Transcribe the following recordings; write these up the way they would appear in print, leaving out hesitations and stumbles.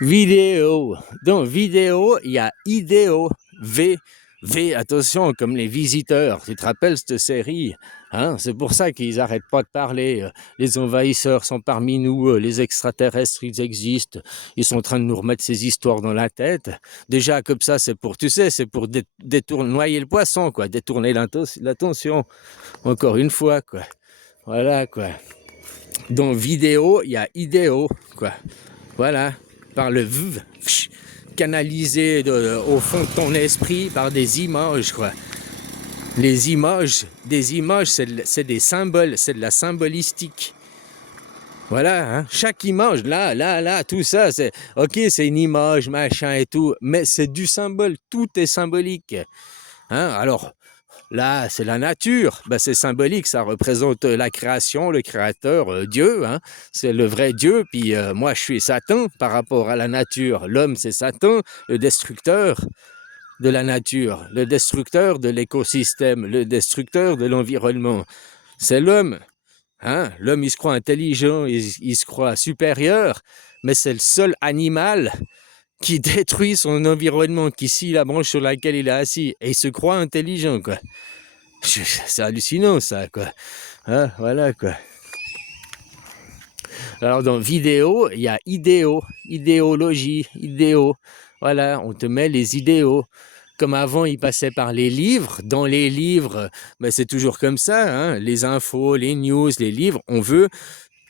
Vidéo. Dans vidéo, il y a idéo. Attention, comme les visiteurs. Tu te rappelles cette série, hein? C'est pour ça qu'ils n'arrêtent pas de parler. Les envahisseurs sont parmi nous, les extraterrestres, ils existent. Ils sont en train de nous remettre ces histoires dans la tête. Déjà, comme ça, c'est pour, tu sais, c'est pour détourner, noyer le poisson, quoi. Détourner l'attention. Encore une fois, quoi. Voilà, quoi. Dans vidéo, il y a idéo, quoi. Voilà, par le canalisé au fond de ton esprit par des images, quoi. Les images, des images, c'est des symboles, c'est de la symbolistique. Voilà, hein? Chaque image, là, tout ça, c'est ok, c'est une image, machin et tout, mais c'est du symbole, tout est symbolique. Hein? Alors, là, c'est la nature, ben, c'est symbolique, ça représente la création, le créateur, Dieu, hein? C'est le vrai Dieu, puis moi je suis Satan par rapport à la nature. L'homme c'est Satan, le destructeur de la nature, le destructeur de l'écosystème, le destructeur de l'environnement. C'est l'homme, hein? L'homme il se croit intelligent, il se croit supérieur, mais c'est le seul animal qui détruit son environnement, qui scie la branche sur laquelle il est assis, et il se croit intelligent, quoi. C'est hallucinant ça, quoi. Hein, voilà, quoi. Alors dans vidéo, il y a idéo, idéologie, idéo. Voilà, on te met les idéaux. Comme avant, ils passaient par les livres. Dans les livres, ben c'est toujours comme ça, hein, les infos, les news, les livres. On veut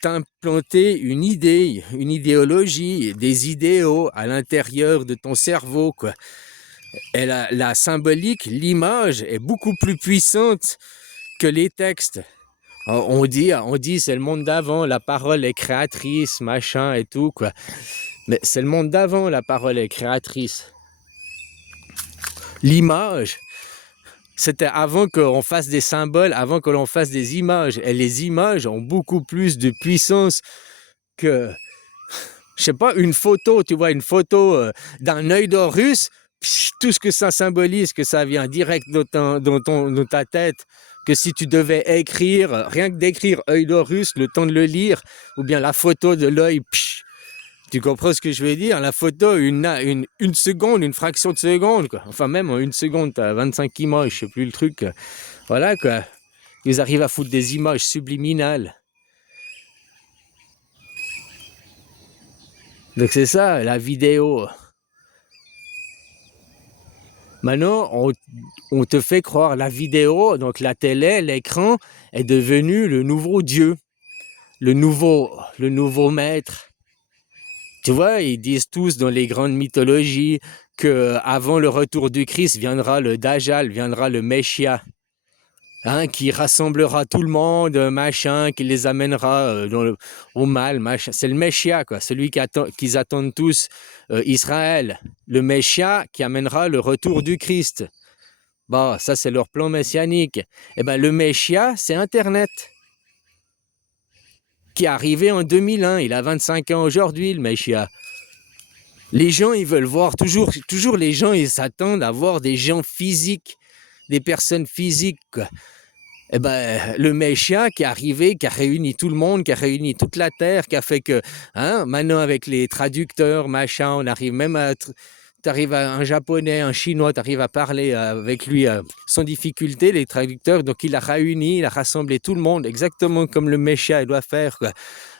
t'implanter une idée, une idéologie, des idéaux à l'intérieur de ton cerveau, quoi. Et la symbolique, l'image est beaucoup plus puissante que les textes. On dit c'est le monde d'avant, la parole est créatrice, machin et tout, quoi. Mais c'est le monde d'avant, la parole est créatrice. L'image, c'était avant qu'on fasse des symboles, avant que l'on fasse des images. Et les images ont beaucoup plus de puissance que, je sais pas, une photo, tu vois, une photo d'un œil d'Horus, tout ce que ça symbolise, que ça vient direct dans ta tête, que si tu devais écrire, rien que d'écrire œil d'Horus, le temps de le lire, ou bien la photo de l'œil, tu comprends ce que je veux dire? La photo, une seconde, une fraction de seconde, quoi. Enfin, même en une seconde, tu as 25 images, je sais plus le truc. Voilà, quoi. Ils arrivent à foutre des images subliminales. Donc c'est ça, la vidéo. Maintenant, on te fait croire la vidéo, donc la télé, l'écran est devenu le nouveau Dieu, le nouveau maître. Tu vois, ils disent tous dans les grandes mythologies que avant le retour du Christ viendra le Dajjal, viendra le Messia, hein, qui rassemblera tout le monde, machin, qui les amènera au mal, machin. C'est le Messia, quoi, celui qu'ils attendent tous, Israël. Le Messia qui amènera le retour du Christ. Bon, ça c'est leur plan messianique. Eh ben le Messia, c'est Internet, qui est arrivé en 2001. Il a 25 ans aujourd'hui, le Messia. Les gens, ils veulent voir, toujours les gens, ils s'attendent à voir des gens physiques, des personnes physiques, quoi. Eh ben, le Messia qui est arrivé, qui a réuni tout le monde, qui a réuni toute la terre, qui a fait que, hein, maintenant avec les traducteurs, machin, on arrive même à... T'arrives à un japonais, un chinois, t'arrives à parler avec lui sans difficulté, les traducteurs. Donc il a réuni, il a rassemblé tout le monde, exactement comme le Messia doit faire, quoi.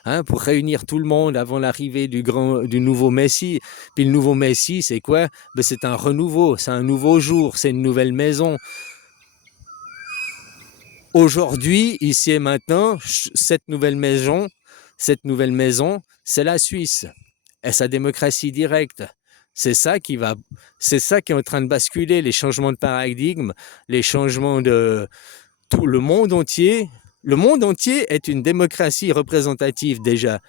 Hein, pour réunir tout le monde avant l'arrivée du nouveau Messie. Puis le nouveau Messie, c'est quoi? Ben, c'est un renouveau, c'est un nouveau jour, c'est une nouvelle maison. Aujourd'hui, ici et maintenant, cette nouvelle maison, c'est la Suisse et sa démocratie directe. C'est ça qui est en train de basculer, les changements de paradigme, les changements de tout le monde entier. Le monde entier est une démocratie représentative déjà.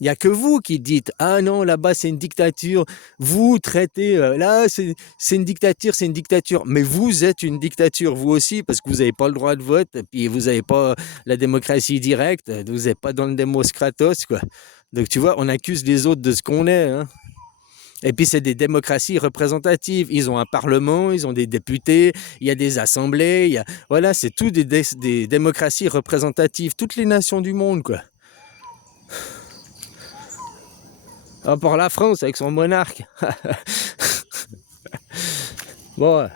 Il n'y a que vous qui dites « Ah non, là-bas c'est une dictature ». Vous traitez, là c'est une dictature, c'est une dictature. Mais vous êtes une dictature, vous aussi, parce que vous n'avez pas le droit de vote, et puis vous n'avez pas la démocratie directe, vous n'êtes pas dans le démos kratos, quoi. Donc tu vois, on accuse les autres de ce qu'on est, hein. Et puis c'est des démocraties représentatives. Ils ont un parlement, ils ont des députés, il y a des assemblées, voilà, c'est tout des démocraties représentatives, toutes les nations du monde, quoi. À part la France avec son monarque. Bon,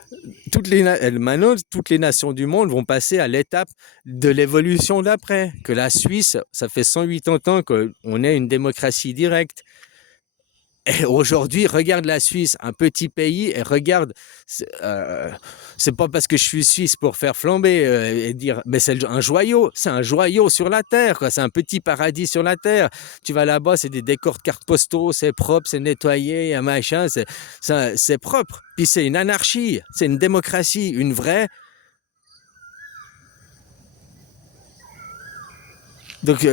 maintenant, toutes les nations du monde vont passer à l'étape de l'évolution d'après. Que la Suisse, ça fait 180 ans qu'on est une démocratie directe. Et aujourd'hui, regarde la Suisse, un petit pays, et regarde, c'est pas parce que je suis suisse pour faire flamber et dire, mais c'est un joyau sur la terre, quoi. C'est un petit paradis sur la terre. Tu vas là-bas, c'est des décors de cartes postaux, c'est propre, c'est nettoyé, un machin, c'est propre. Puis c'est une anarchie, c'est une démocratie, une vraie. Donc,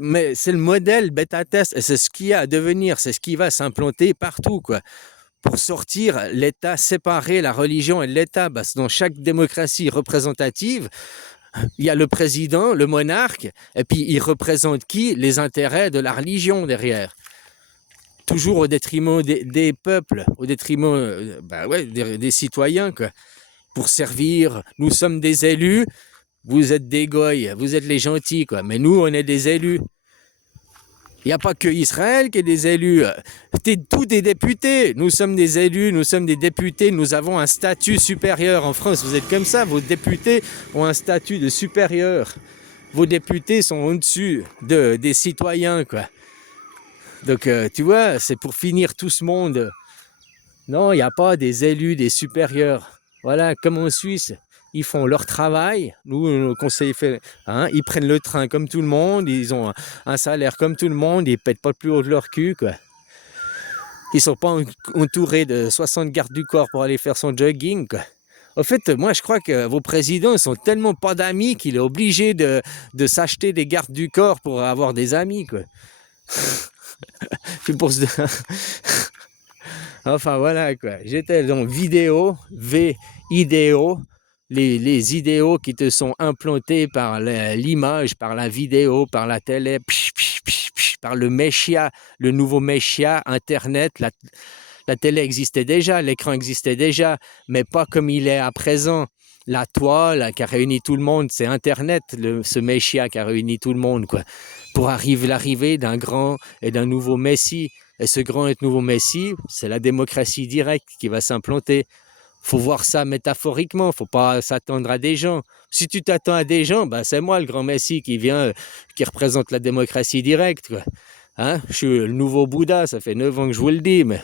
mais c'est le modèle bêta-test, et c'est ce qui a à devenir, c'est ce qui va s'implanter partout, quoi. Pour sortir l'État, séparer la religion et l'État, parce que dans chaque démocratie représentative, il y a le président, le monarque, et puis il représente qui? Les intérêts de la religion derrière. Toujours au détriment des peuples, au détriment des citoyens, quoi. Pour servir, nous sommes des élus, vous êtes des goyes, vous êtes les gentils, quoi. Mais nous, on est des élus. Il n'y a pas que Israël qui est des élus. Tous des députés. Nous sommes des élus, nous sommes des députés, nous avons un statut supérieur. En France, vous êtes comme ça, vos députés ont un statut de supérieur. Vos députés sont au-dessus des citoyens, quoi. Donc, tu vois, c'est pour finir tout ce monde. Non, il n'y a pas des élus, des supérieurs. Voilà, comme en Suisse, ils font leur travail. Nous, nos conseillers, ils prennent le train comme tout le monde, ils ont un salaire comme tout le monde, ils ne pètent pas plus haut de leur cul, quoi. Ils ne sont pas entourés de 60 gardes du corps pour aller faire son jogging, quoi. Au fait, moi, je crois que vos présidents sont tellement pas d'amis qu'il est obligé de s'acheter des gardes du corps pour avoir des amis, quoi. Enfin, voilà, quoi. J'étais dans vidéo, V-idéo, les idéaux qui te sont implantés par l'image, par la vidéo, par la télé, par le méchia, le nouveau méchia, Internet. La télé existait déjà, l'écran existait déjà, mais pas comme il est à présent. La toile qui a réuni tout le monde, c'est Internet, ce méchia qui a réuni tout le monde, quoi. Pour l'arrivée d'un grand et d'un nouveau Messie. Et ce grand et nouveau Messie, c'est la démocratie directe qui va s'implanter. Faut voir ça métaphoriquement, faut pas s'attendre à des gens. Si tu t'attends à des gens, ben c'est moi le grand Messie qui vient, qui représente la démocratie directe, quoi. Hein? Je suis le nouveau Bouddha, ça fait 9 ans que je vous le dis, mais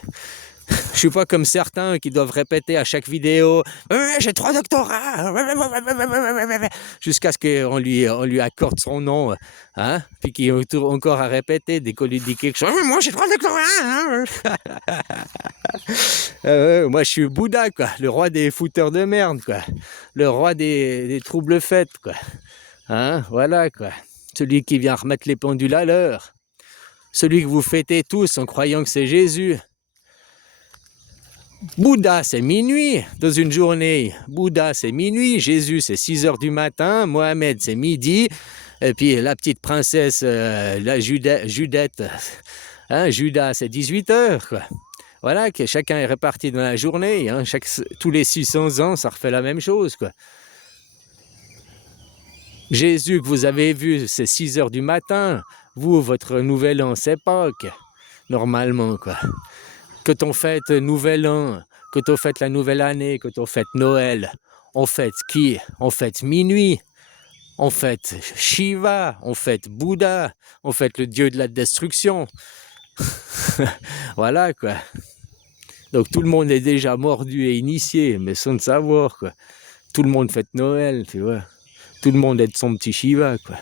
je suis pas comme certains qui doivent répéter à chaque vidéo j'ai 3 doctorats jusqu'à ce qu'on lui accorde son nom, hein, puis qu'il est encore à répéter dès qu'on lui dit quelque chose. Moi j'ai 3 doctorats. Moi je suis Bouddha, quoi, le roi des fouteurs de merde, quoi, le roi des troubles faits, quoi, hein, voilà, quoi, celui qui vient remettre les pendules à l'heure, celui que vous fêtez tous en croyant que c'est Jésus. Bouddha, c'est minuit dans une journée. Bouddha, c'est minuit. Jésus, c'est 6 heures du matin. Mohamed, c'est midi. Et puis la petite princesse, la Judette, hein, Judas, c'est 18 heures, quoi. Voilà, que chacun est réparti dans la journée. Hein, tous les 600 ans, ça refait la même chose, quoi. Jésus que vous avez vu, c'est 6 heures du matin. Vous, votre nouvel an, c'est Pâques, normalement, quoi. Quand on fête Nouvel An, quand on fête la Nouvelle Année, quand on fête Noël, on fête qui? On fête minuit, on fête Shiva, on fête Bouddha, on fête le dieu de la destruction. Voilà, quoi. Donc tout le monde est déjà mordu et initié, mais sans le savoir, quoi. Tout le monde fête Noël, tu vois. Tout le monde est de son petit Shiva, quoi.